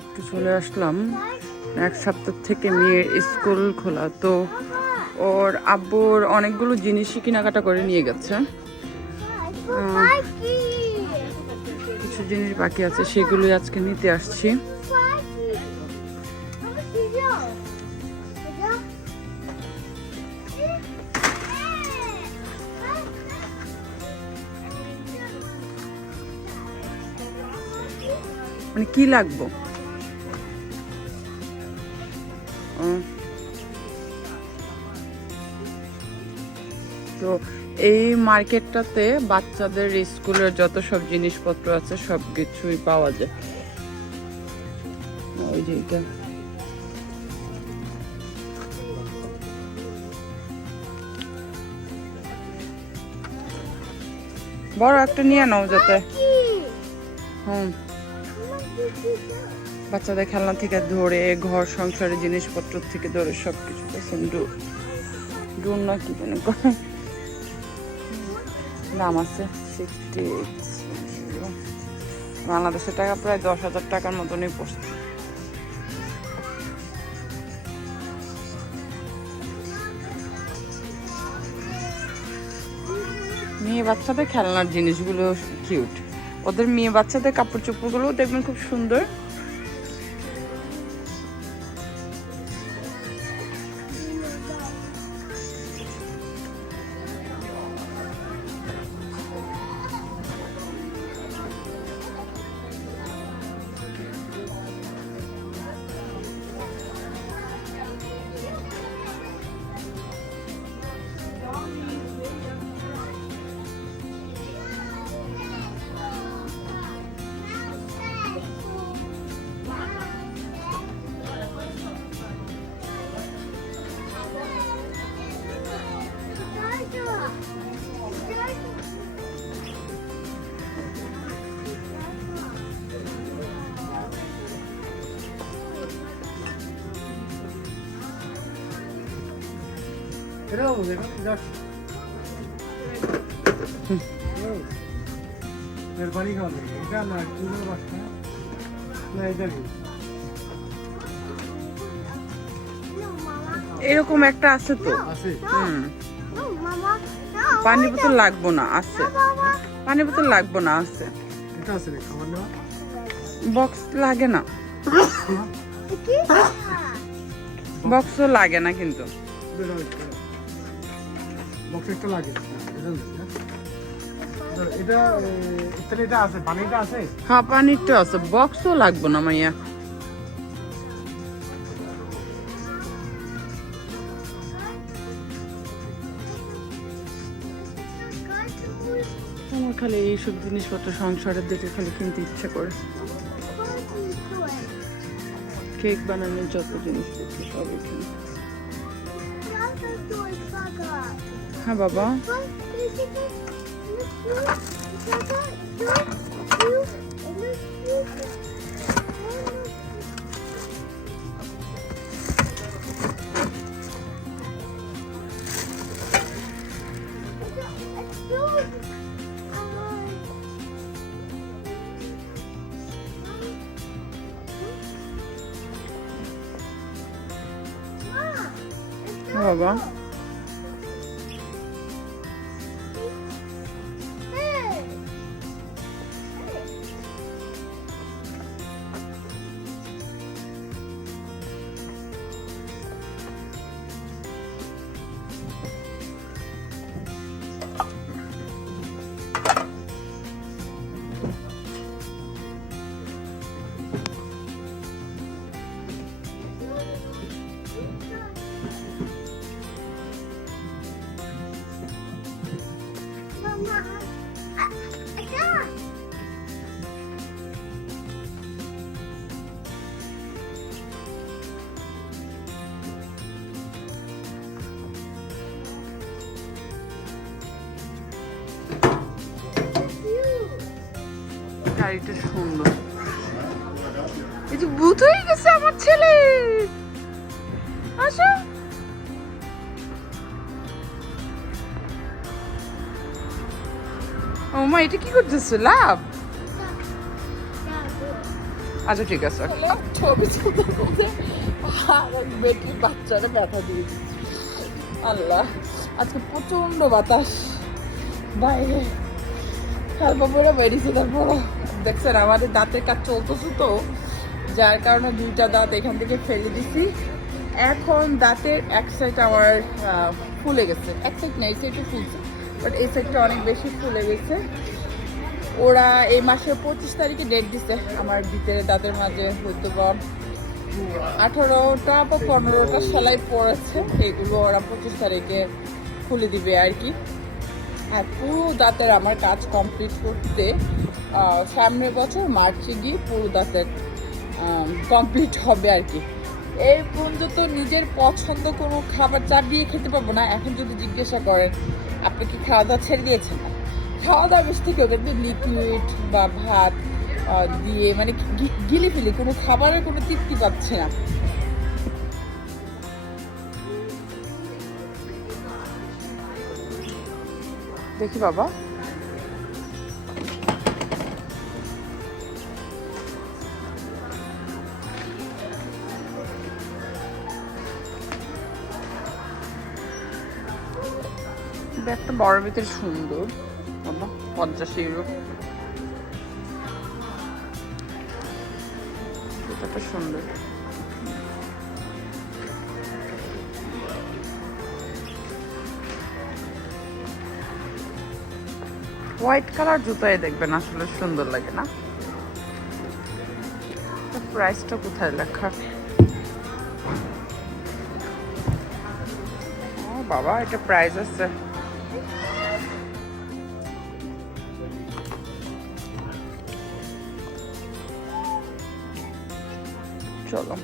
একটু চলে আসলাম। এক সপ্তাহ থেকে মেয়ের স্কুল খোলা, তো ওর আব্বুর অনেকগুলো জিনিসই কেনাকাটা করে নিয়ে গেছে। কিছু জিনিস বাকি আছে, সেগুলোই আজকে নিতে আসছি। মানে কি লাগবো? তো এই মার্কেটটাতে বাচ্চাদের স্কুলের যত সব জিনিসপত্র আছে সব কিছুই পাওয়া যায়। ওই বড় একটা নিয়ে নাও যাতে। হুম। বাচ্চাদের খেলনা থেকে ধরে, ঘর, সংসারের জিনিসপত্র থেকে ধরে সব কিছু পেয়েছেন ডুর ডুর না কি জানি কয়। দাম আছে বাংলাদেশের টাকা প্রায় দশ হাজার টাকার মতনই পড়ছে। মেয়ে বাচ্চাদের খেলনার জিনিসগুলো কিউট ওদের মেয়ে বাচ্চাদের কাপড় চোপড়গুলো দেখবেন খুব সুন্দর। মেহরবানি খাওয়া এটা না চুলের বাচ্চা না এটা কি এরকম একটা আছে তো। পানি বোতল লাগবো না আছে। পানি বোতল লাগবো না আছে। এটা আছে রে খাবার নেওয়া বক্স লাগে না। বক্সও লাগে না কিন্তু। বক্স লাগে হ্যাঁ? খালি এইসব জিনিসপত্র সংসারের দিকে খালি কিনতে ইচ্ছা করে। কেক বানানোর যত জিনিসপত্র সব এখানে হ্যাঁ বাবা হ্যাঁ বাবা গাড়িটা সুন্দর এই যে ভূত হয়ে গেছে আমার ছেলে। আসো। ও এটা কি করতেছো? লাভ আচ্ছা ঠিক আছে ছবি বেটির বাচ্চারা ব্যথা দিয়ে দিচ্ছে আল্লাহ, আজকে প্রচণ্ড বাতাস। বাইরে তারপরে বেরিয়েছে তারপরে দেখছেন, আমাদের দাঁতের কাজ চলতেছে তো। যার কারণে দুইটা দাঁত এখান থেকে ফেলে দিছি। এখন দাঁতের এক সাইড আমার ফুলে গেছে। এক সাইড না এই ফুলছে। বাট এই সাইডটা অনেক বেশি ফুলে গেছে। ওরা এই মাসের পঁচিশ তারিখে ডেট দিছে। আমার ভিতরে দাঁতের মাঝে হয়তো বা আঠারোটা বা পনেরোটা সেলাই পড়েছে। এগুলো ওরা পঁচিশ তারিখে খুলে দিবে আর কি। আর পুরো দাঁতের আমার কাজ কমপ্লিট করতে সামনের বছর মার্চে গিয়ে পুরো দাঁতের কমপ্লিট হবে আর কি। এই পর্যন্ত তো নিজের পছন্দ কোনো খাবার চাপিয়ে খেতে পারব না। এখন যদি জিজ্ঞাসা করেন, আপনি কি খাওয়া দাওয়া ছেড়ে দিয়েছেন? না খাওয়া দাওয়া বেশ থেকে কিন্তু লিকুইড বা ভাত দিয়ে মানে গিলে ফেলি কোনো খাবারের কোনো তৃপ্তি পাচ্ছে না। দেখি বাবা। ব্যাগটা বড় ভিতরে সুন্দর। বাবা পঞ্চাশ ইউরো। জুতাটা সুন্দর। হোয়াইট কালার জুতাই দেখবেন, আসলে সুন্দর লাগে না? প্রাইসটা কোথায় লেখা ও বাবা, এটা প্রাইস আছে। চলো।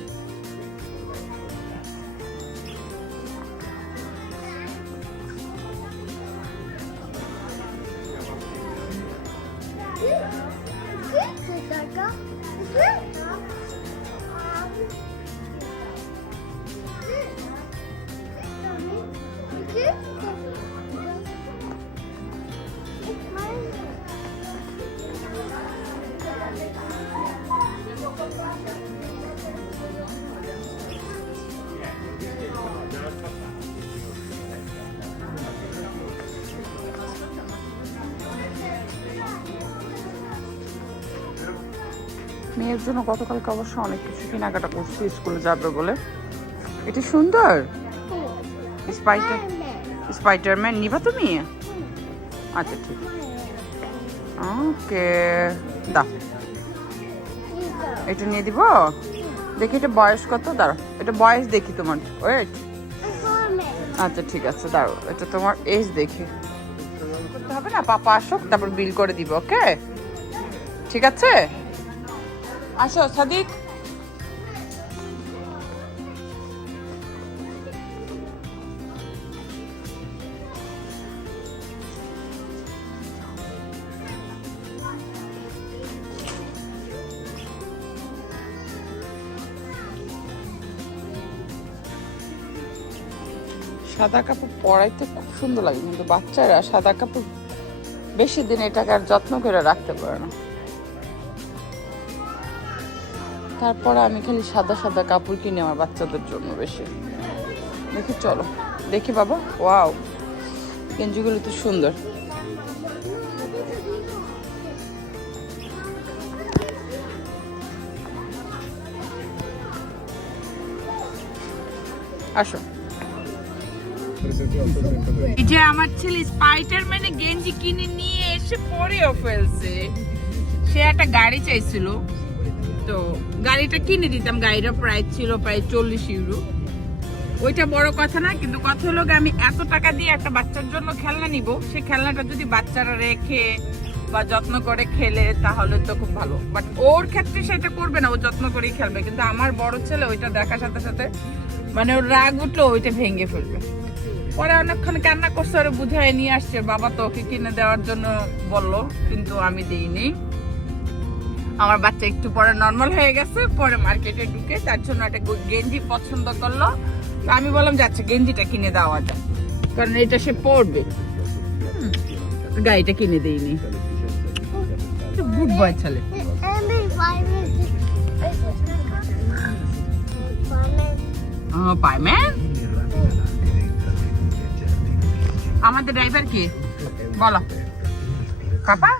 মেয়ের জন্য গতকালকে অবশ্য অনেক কিছু কেনাকাটা করছি, স্কুলে যাবে বলে। এটা সুন্দর। স্পাইটার স্পাইডারম্যান নিবা তুমি? আচ্ছা ঠিক। ওকে দা এটা নিয়ে দিব? দেখি এটা বয়স কত? দাঁড়ো এটা বয়স দেখি তোমার। ওয়েট আচ্ছা ঠিক আছে দাঁড়ো এটা তোমার এজ দেখি। হবে না, পাপা আসুক, তারপর বিল করে দিব ওকে ঠিক আছে? আসো, সাদিক। সাদা কাপড় পরাইতে খুব সুন্দর লাগে, কিন্তু বাচ্চারা সাদা কাপড় বেশি দিন এটাকে আর যত্ন করে রাখতে পারে না। তারপরে আমি খালি সাদা সাদা কাপড় কিনি আমার বাচ্চাদের জন্য বেশি। দেখি, চলো। দেখি বাবা। ওয়াও। গেঞ্জিগুলো তো সুন্দর। আসো। এই যে আমার ছেলে স্পাইডারম্যানে গেঞ্জি কিনে নিয়ে এসে পরেও ফেলছে। সে একটা গাড়ি চাইছিল। তো গাড়িটা কিনে দিতাম গাড়িটা প্রাইস ছিল প্রায় চল্লিশ ইউরো ওইটা বড় কথা না, কিন্তু কথা হলো আমি এত টাকা দিয়ে একটা বাচ্চার জন্য খেলনা নিব, সেই খেলনাটা যদি বাচ্চারা রেখে বা যত্ন করে খেলে তাহলে তো খুব ভালো। বাট ওর ক্ষেত্রে সেটা করবে না, ও যত্ন করেই খেলবে। কিন্তু আমার বড় ছেলে ওইটা দেখার সাথে সাথে মানে ওর রাগ উঠল, ওইটা ভেঙে ফেলবে। পরে অনেকক্ষণ কান্না করছে, ওরা বুঝায় নিয়ে আসছে। বাবা তো ওকে কিনে দেওয়ার জন্য বলল, কিন্তু আমি দিইনি। আমার বাচ্চা একটু পরে নর্মাল হয়ে গেছে পরে মার্কেটে ঢুকে তার জন্য একটা গেঞ্জি পছন্দ করল। তো আমি বললাম যাচ্ছে গেঞ্জিটা কিনে দেওয়া যায় কারণ এটা সে পরবে। গাড়িটা কিনে দেয়নি গুড বয় ছেলে। আমাদের ড্রাইভার কি? বলো। কাপা